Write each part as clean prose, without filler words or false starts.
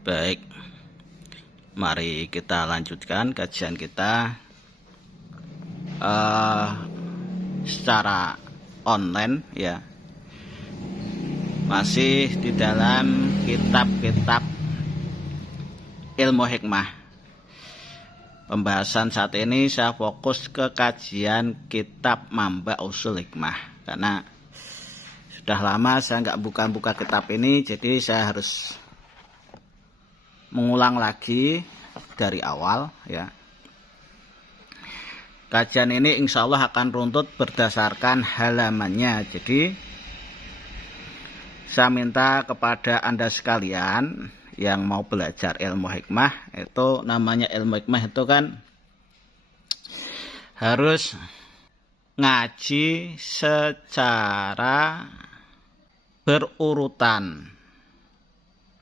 Baik, mari kita lanjutkan kajian kita secara online ya. Masih di dalam kitab-kitab ilmu hikmah. Pembahasan saat ini saya fokus ke kajian kitab Manba' Ushul Hikmah, karena sudah lama saya nggak buka kitab ini, jadi saya harus mengulang lagi dari awal ya. Kajian ini insya Allah akan runtut berdasarkan halamannya. Jadi saya minta kepada Anda sekalian yang mau belajar ilmu hikmah, itu namanya ilmu hikmah itu kan harus ngaji secara berurutan,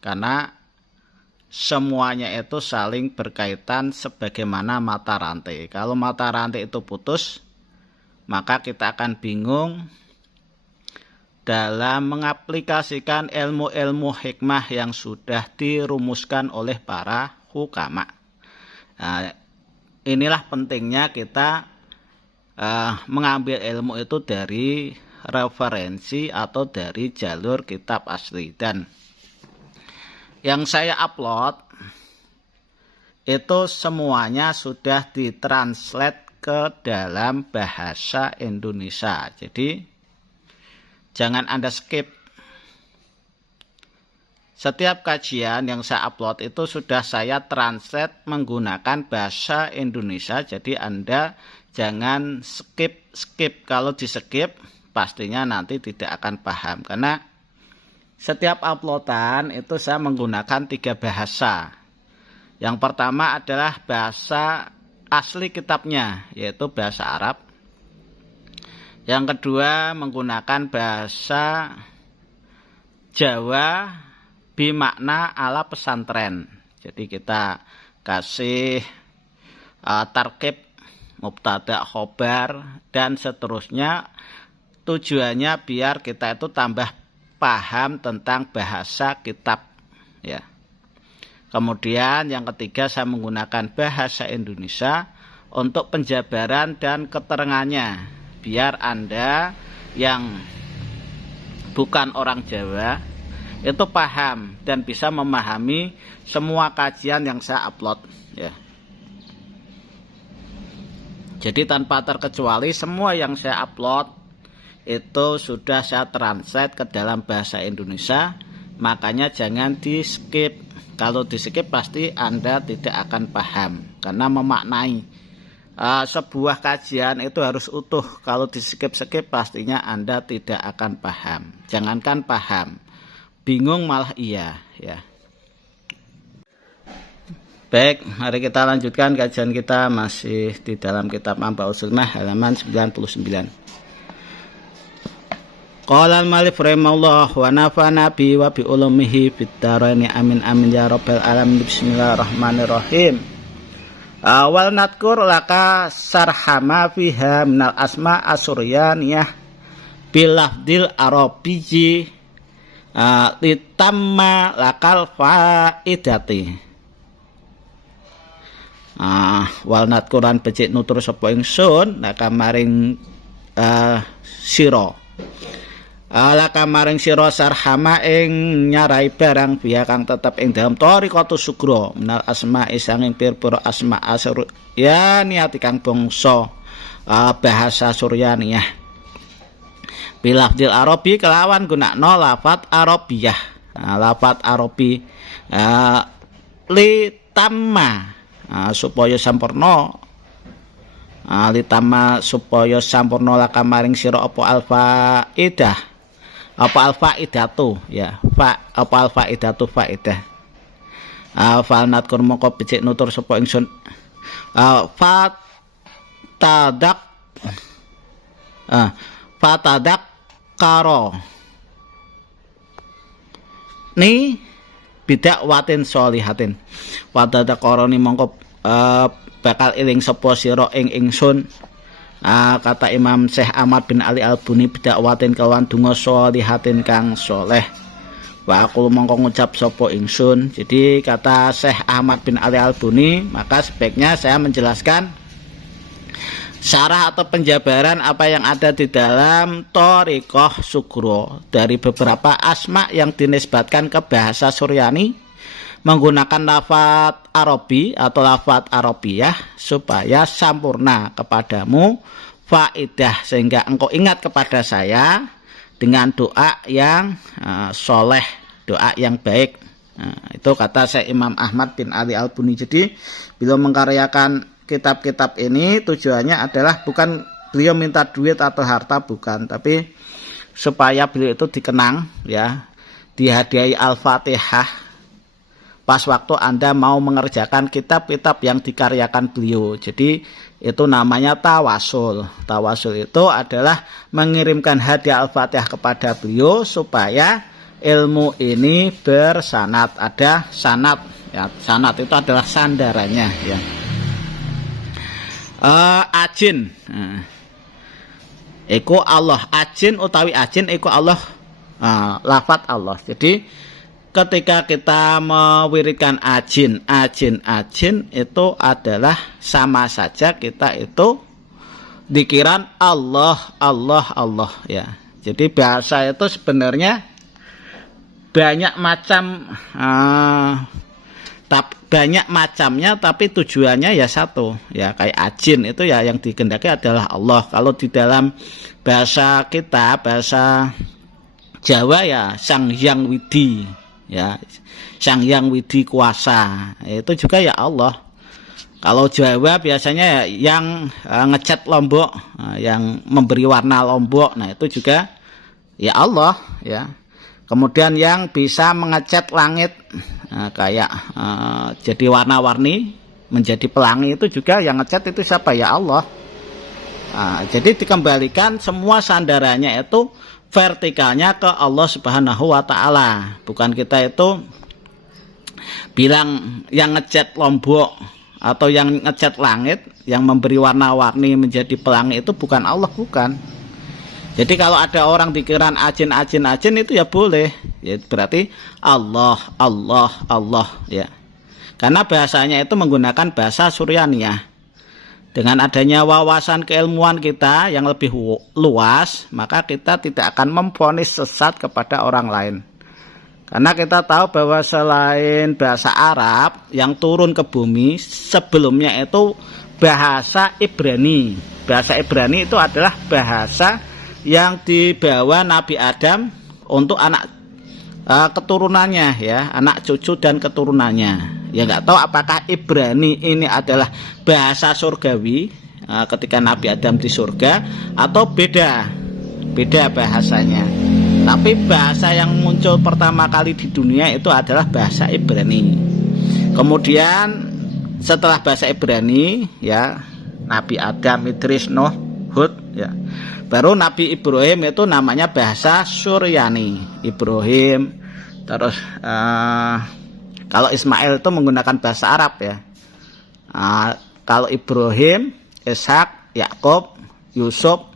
karena semuanya itu saling berkaitan sebagaimana mata rantai. Kalau mata rantai itu putus, maka kita akan bingung dalam mengaplikasikan ilmu-ilmu hikmah yang sudah dirumuskan oleh para hukama. Nah, inilah pentingnya kita mengambil ilmu itu dari referensi atau dari jalur kitab asli. Dan yang saya upload itu semuanya sudah ditranslate ke dalam bahasa Indonesia. Jadi jangan Anda skip. Setiap kajian yang saya upload itu sudah saya translate menggunakan bahasa Indonesia. Jadi Anda jangan skip. Kalau di skip pastinya nanti tidak akan paham, karena setiap uploadan itu saya menggunakan 3 bahasa. Yang pertama adalah bahasa asli kitabnya, yaitu bahasa Arab. Yang kedua menggunakan bahasa Jawa bimakna ala pesantren. Jadi kita kasih tarkib, mubtada, khobar, dan seterusnya. Tujuannya biar kita itu tambah paham tentang bahasa kitab ya. Kemudian yang ketiga saya menggunakan bahasa Indonesia untuk penjabaran dan keterangannya, biar Anda yang bukan orang Jawa itu paham dan bisa memahami semua kajian yang saya upload ya. Jadi tanpa terkecuali semua yang saya upload itu sudah saya translate ke dalam bahasa Indonesia. Makanya jangan di skip. Kalau di skip pasti Anda tidak akan paham, karena memaknai sebuah kajian itu harus utuh. Kalau di skip pastinya Anda tidak akan paham. Jangankan paham, bingung malah iya ya. Baik, mari kita lanjutkan kajian kita masih di dalam kitab Manba' Ushul Hikmah halaman 99. Qala al-Malif rahimahullah wa nafa'ana bi wa bi ulumihi fid dharaini amin amin ya rabbal alamin. Bismillahirrahmanirrahim. Awal nadkur laka sarhama fiha minal asma asuryaniyah bilafdil arabiyyi litamma lakal faidati. Wal nadkuran becik nutur sapa ingsun laka maring sira laka maring sira sarhama ing nyarai barang biya kang tetep ing dalam thariqatus sugro minal asma'i sanging pira-pira asma asur ya niati kang bangsa bahasa suryaniyah bilafdil arabi kelawan gunakno lafat arabiyah. Lafat arabi li tamma supaya sampurna litama supaya sampurna laka maring sira apa alfaidah apa alfaidatu ya apa alfaidatu faidah. Falnat kur mongko becik nutur sapa ingsun fatadak karo ni bidak watin sholihatin. Fatadak karo ni mongko bakal eling sapa sira ing ingsun kata Imam Syekh Ahmad bin Ali Al-Buni bidakwatin kawan donga sholihatin kang soleh. Wa aku mongko ngucap sopo ingsun. Jadi kata Syekh Ahmad bin Ali Al-Buni, maka sebaiknya saya menjelaskan syarah atau penjabaran apa yang ada di dalam Thariqah Sugro dari beberapa asma yang dinisbatkan ke bahasa Suryani menggunakan lafadz Arabi atau lafadz Arabiyah supaya sampurna kepadamu faidah, sehingga engkau ingat kepada saya dengan doa yang soleh, doa yang baik. Itu kata Syekh Imam Ahmad bin Ali Al-Buni. Jadi beliau mengkaryakan kitab-kitab ini tujuannya adalah bukan beliau minta duit atau harta, bukan, tapi supaya beliau itu dikenang, ya, dihadiahi Al-Fatihah pas waktu Anda mau mengerjakan kitab-kitab yang dikaryakan beliau. Jadi itu namanya tawasul. Tawasul itu adalah mengirimkan hadiah Al-Fatihah kepada beliau supaya ilmu ini bersanad, ada sanad, ya. Sanad itu adalah sandarannya, ya. Ajin, iku Allah, ajin utawi ajin iku Allah, lafadz Allah. Jadi ketika kita mewiridkan ajin itu adalah sama saja kita itu dikiran Allah, ya. Jadi bahasa itu sebenarnya banyak macam, banyak macamnya, tapi tujuannya ya satu, ya. Kayak ajin itu ya yang dikehendaki adalah Allah. Kalau di dalam bahasa kita, bahasa Jawa, ya Sang Hyang Widi, ya, Sang Hyang Widi kuasa, itu juga ya Allah. Kalau Jawa biasanya ya yang ngecat Lombok, yang memberi warna Lombok, nah itu juga ya Allah, ya. Kemudian yang bisa mengecat langit, kayak jadi warna-warni menjadi pelangi, itu juga yang ngecat itu siapa? Ya Allah. Jadi dikembalikan semua sandarannya itu vertikalnya ke Allah Subhanahu wa Ta'ala. Bukan kita itu bilang yang ngecat Lombok atau yang ngecat langit, yang memberi warna-warni menjadi pelangi itu bukan Allah, bukan. Jadi kalau ada orang pikiran ajin itu ya boleh, ya berarti Allah, ya. Karena bahasanya itu menggunakan bahasa Suryaniyah. Dengan adanya wawasan keilmuan kita yang lebih luas, maka kita tidak akan memvonis sesat kepada orang lain. Karena kita tahu bahwa selain bahasa Arab yang turun ke bumi, sebelumnya itu bahasa Ibrani. Bahasa Ibrani itu adalah bahasa yang dibawa Nabi Adam untuk anak keturunannya, ya, anak cucu dan keturunannya. Ya nggak tahu apakah Ibrani ini adalah bahasa surgawi ketika Nabi Adam di surga atau beda bahasanya. Tapi bahasa yang muncul pertama kali di dunia itu adalah bahasa Ibrani. Kemudian setelah bahasa Ibrani, ya, Nabi Adam, Idris, Nuh, Hud, ya, baru Nabi Ibrahim itu namanya bahasa Suryani, Ibrahim. Terus kalau Ismail itu menggunakan bahasa Arab, ya. Kalau Ibrahim, Ishak, Yakub, Yusuf,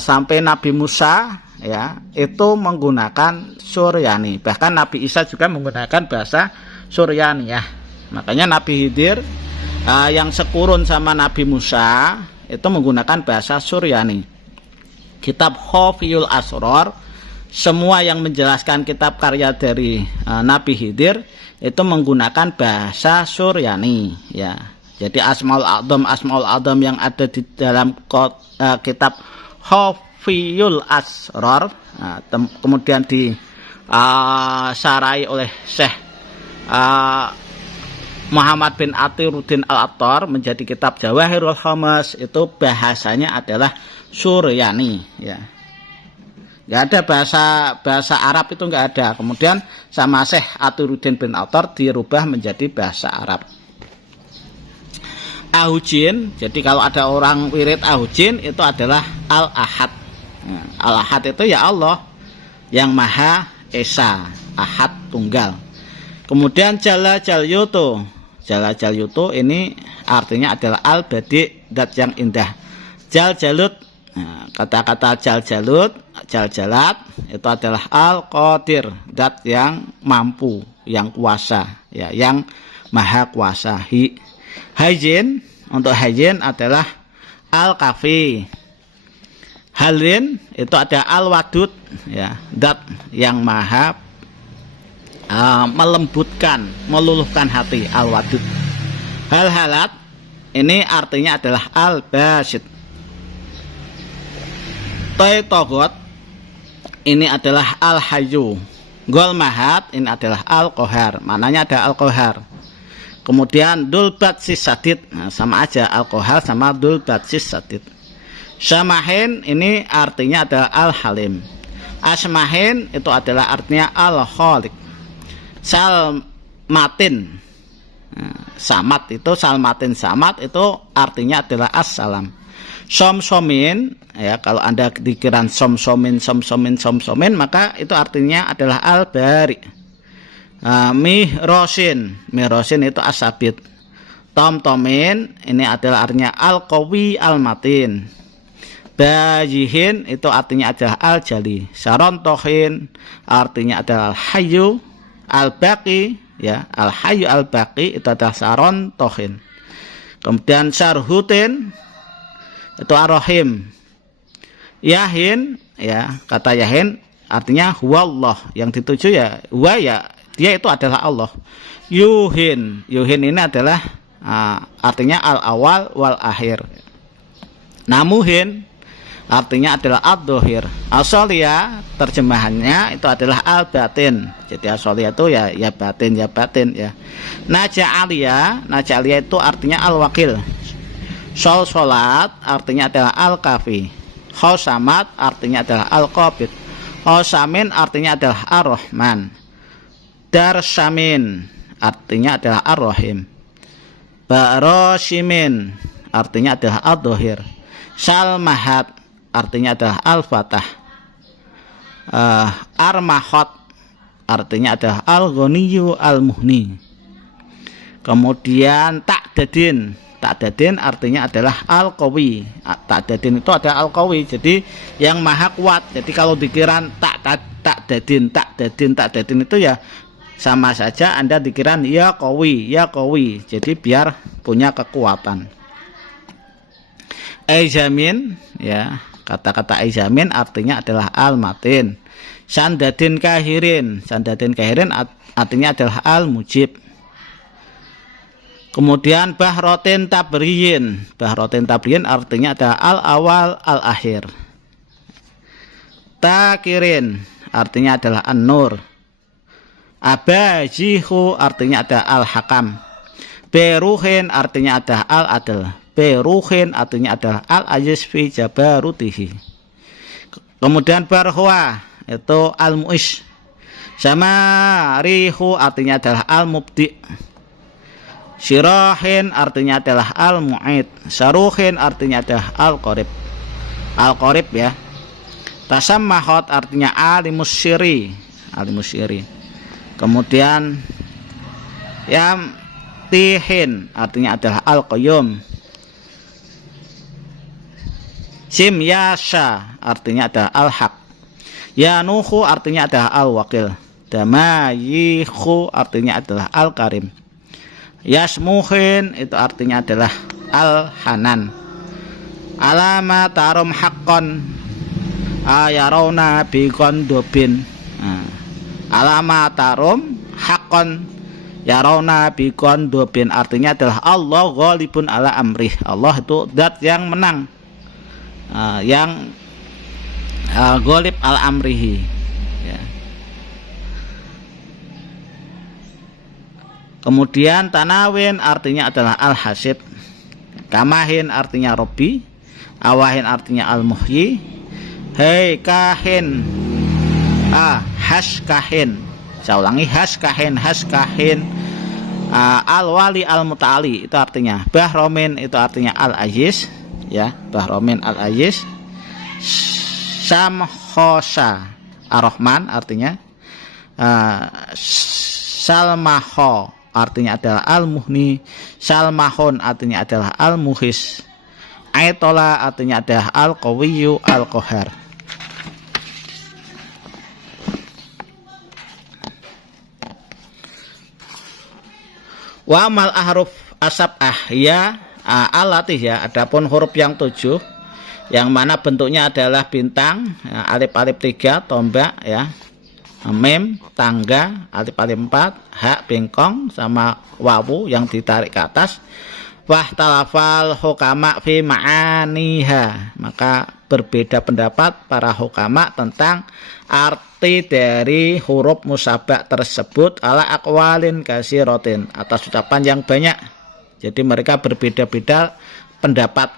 sampai Nabi Musa, ya, itu menggunakan Suryani. Bahkan Nabi Isa juga menggunakan bahasa Suryani, ya. Makanya Nabi Khidir yang sekurun sama Nabi Musa itu menggunakan bahasa Suryani. Kitab Khafiyul Asrar, semua yang menjelaskan kitab karya dari Nabi Khidir itu menggunakan bahasa Suryani, ya. Jadi Asmaul A'dzam yang ada di dalam kitab Khafiyul Asrar, kemudian disarai oleh Syekh Muhammad bin Athiruddin Al-Attar menjadi kitab Jawahirul Khamas, itu bahasanya adalah Suryani, ya. Nggak ada bahasa Arab, itu nggak ada. Kemudian sama Syekh Athiruddin bin Attar dirubah menjadi bahasa Arab. Ahujin, jadi kalau ada orang wirid Ahujin itu adalah Al-Ahad. Al-Ahad itu ya Allah yang Maha Esa, Ahad tunggal. Kemudian Jalla Jalyutu, Jalla Jalyutu ini artinya adalah Al-Badi, zat yang indah. Jal Jalut, Nah, kata-kata jaljalat itu adalah al-qadir, zat yang mampu, yang kuasa, ya, yang maha kuasa. Hayyin, untuk hayyin adalah al-kafi. Halin itu ada al-wadud, ya, zat yang maha melembutkan, meluluhkan hati, al-wadud. Hal-halat ini artinya adalah al-basid. Togot ini adalah al-hayyu. Golmahat ini adalah al-kohar, maknanya ada al-kohar. Kemudian dulbat sisadid, nah, sama aja al-kohar sama dulbat sisadid. Samahin ini artinya adalah al-halim. Asmahin itu adalah artinya al-khaliq. Salmatin, nah, samat itu salmatin, samat itu artinya adalah assalam. Somsomin, ya, kalau Anda dikiran somsomin, maka itu artinya adalah al-bari. Mihrosin itu asabit. Tomtomin ini adalah artinya al-qawi al-matin. Bayihin itu artinya adalah al-jali. Sarontohin artinya adalah al-hayyu al-baqi, ya, al-hayyu al-baqi itu adalah sarontohin. Kemudian sarhutin itu ar-rahim. Yahin, ya, kata yahin artinya huwallah, yang dituju ya huwa, ya, dia itu adalah Allah. Yuhin ini adalah artinya al-awal wal akhir. Namuhin artinya adalah ad-dhahir. As-sholiyah terjemahannya itu adalah al-batin. Jadi as-sholiyah itu ya batin ya. Naja'aliyah itu artinya al-wakil. Sholat artinya adalah al-kafi. Khosamat artinya adalah al-qabid. Khosamin artinya adalah ar-rahman. Darsyamin artinya adalah ar-rahim. Baroshimin artinya adalah ad-dhahir. Salmahat artinya adalah al-fatah. Armahot artinya adalah al-ghaniyyu al-muhni. Kemudian Ta'dadin artinya adalah al-qawi. Ta'dadin itu ada al-qawi, jadi yang maha kuat. Jadi kalau dikiran ta'dadin itu ya sama saja Anda dikiran ya qawi. Jadi biar punya kekuatan. Aizamin, ya, kata-kata aizamin artinya adalah al-matin. Sandadin kahirin artinya adalah al-mujib. Kemudian bahrotin tabriyin artinya adalah al-awal al-akhir. Takirin artinya adalah an-nur. Abajihu artinya adalah al-hakam. Beruhin artinya adalah al-adl. Beruhin artinya adalah al-aziz fi jabarutihi. Kemudian barhuwa itu al-mu'ish. Sama rihu artinya adalah al-mubdi. Sirahin artinya adalah al-mu'id. Saruhin artinya adalah al-qarib, ya. Tasammahot artinya alimus syiri. Kemudian yamtihin artinya adalah al-qayyum. Simyasha artinya adalah al-haq. Yanuhu artinya adalah al-wakil. Damayihu artinya adalah al-karim. Yasmuhin itu artinya adalah al-hanan. Alama tarum haqqon ayarawna biqondobin. Alama tarum haqqon yarawna biqondobin artinya adalah Allah ghalibun ala amrih. Allah itu zat yang menang, yang ghalib ala amrihi, ya. Kemudian tanawin artinya adalah al-hasib. Kamahin artinya Robbi. Awahin artinya al-muhyi. Hei kahin, haskahin. Saya ulangi, haskahin. Al-wali al-muta'ali itu artinya. Bahromin itu artinya al-aziz, ya. Bahromin al-aziz. Samhosa ar-rahman artinya. Salmaho artinya adalah al-muhni. Salmahon artinya adalah al-muhis. Aitola artinya adalah al-qawiyyu al-qahar. Wa mal ahruf asab'ah ya alati ya, adapun huruf yang 7 yang mana bentuknya adalah bintang, ya, alif alif 3 tombak ya, mim tangga, alif alif 4, hak bengkong sama wawu yang ditarik ke atas. Wahtalafal hukama fi ma'aniha, maka berbeda pendapat para hukama tentang arti dari huruf musabbah tersebut ala aqwalin katsiratin, atas ucapan yang banyak. Jadi mereka berbeda-beda pendapat.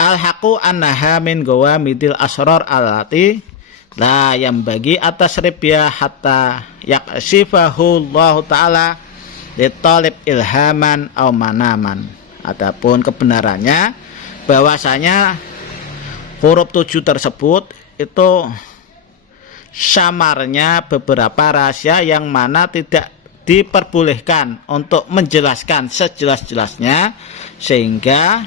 Al-haqu annaha min gawamidil asrar alati la yang bagi atas ribya hatta yaksifahu Allah Ta'ala litalib ilhaman au manaman. Adapun kebenarannya bahwasanya huruf 7 tersebut itu samarnya beberapa rahasia yang mana tidak diperbolehkan untuk menjelaskan sejelas-jelasnya, sehingga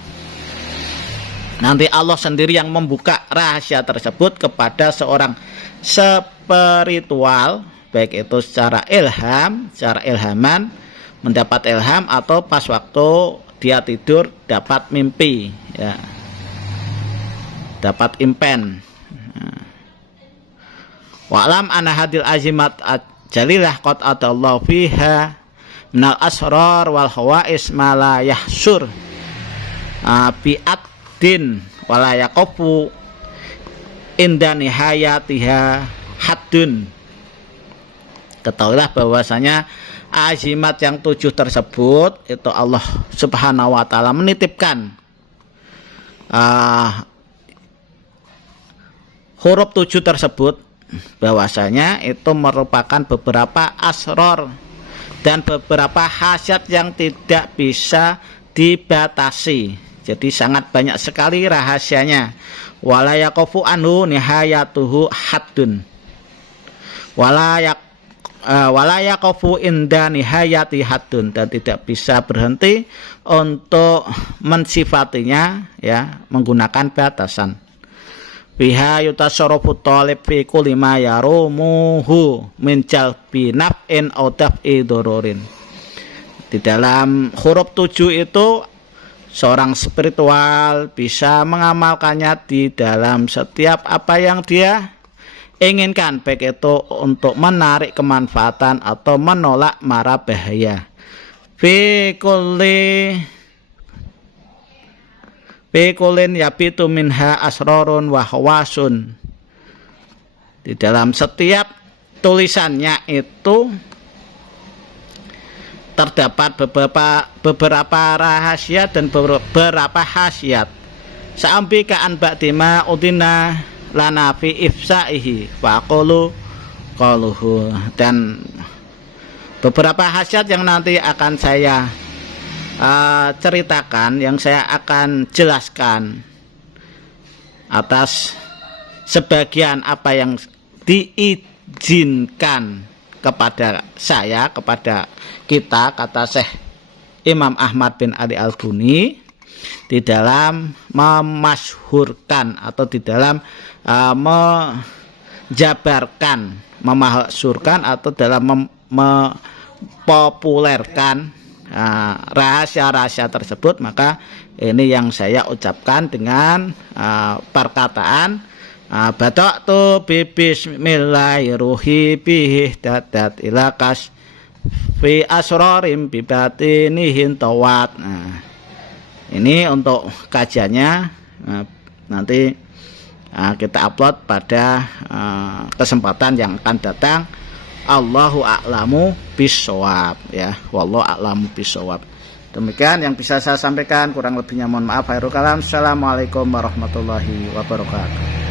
nanti Allah sendiri yang membuka rahasia tersebut kepada seorang spiritual, baik itu secara ilham, secara ilhaman, mendapat ilham, atau pas waktu dia tidur dapat mimpi ya, dapat impen. Wa'lam anna hadil azimat jalilah qad adallahu fiha minal asrar wal hawais ma la yahsur bi'addin wala yaqafu inda nihayatiha haddun. Ketahuilah bahwasanya azimat yang 7 tersebut itu Allah Subhanahu wa Ta'ala menitipkan huruf 7 tersebut, bahwasanya itu merupakan beberapa asror dan beberapa khasiat yang tidak bisa dibatasi. Jadi sangat banyak sekali rahasianya. Wala yaqafu anhu nihayatuhu haddun. Wala yaqafu inda nihayati haddun, dan tidak bisa berhenti untuk mensifatinya ya menggunakan batasan. Biha yutasarrafu talib fi kulli ma yarumuhu min jalbi naf'in aw daf'i dororin. Di dalam huruf 7 itu seorang spiritual bisa mengamalkannya di dalam setiap apa yang dia inginkan, baik itu untuk menarik kemanfaatan atau menolak mara bahaya. Fi kulin yabitu minha asrarun wa hawasun. Di dalam setiap tulisannya itu terdapat beberapa rahasia dan beberapa khasiat. Sampai ka an ba'dima udina lana fi ifsaihi wa qaluhu, dan beberapa khasiat yang nanti akan saya ceritakan, yang saya akan jelaskan atas sebagian apa yang diizinkan kepada saya, kepada kita, kata Syekh Imam Ahmad bin Ali Al-Buni, di dalam memasyhurkan atau di dalam menjabarkan, memasyhurkan atau dalam mempopulerkan rahasia-rahasia tersebut. Maka ini yang saya ucapkan dengan perkataan bada'tu bi bismillahirrahmanirrahim bihi dadat ilakas fi asrorim bi batinihin tawat. Ini untuk kajiannya nanti kita upload pada kesempatan yang akan datang. Allahu a'lamu bishawab ya, wallahu a'lamu bishawab. Demikian yang bisa saya sampaikan, kurang lebihnya mohon maaf. Khairul kalam. Assalamualaikum warahmatullahi wabarakatuh.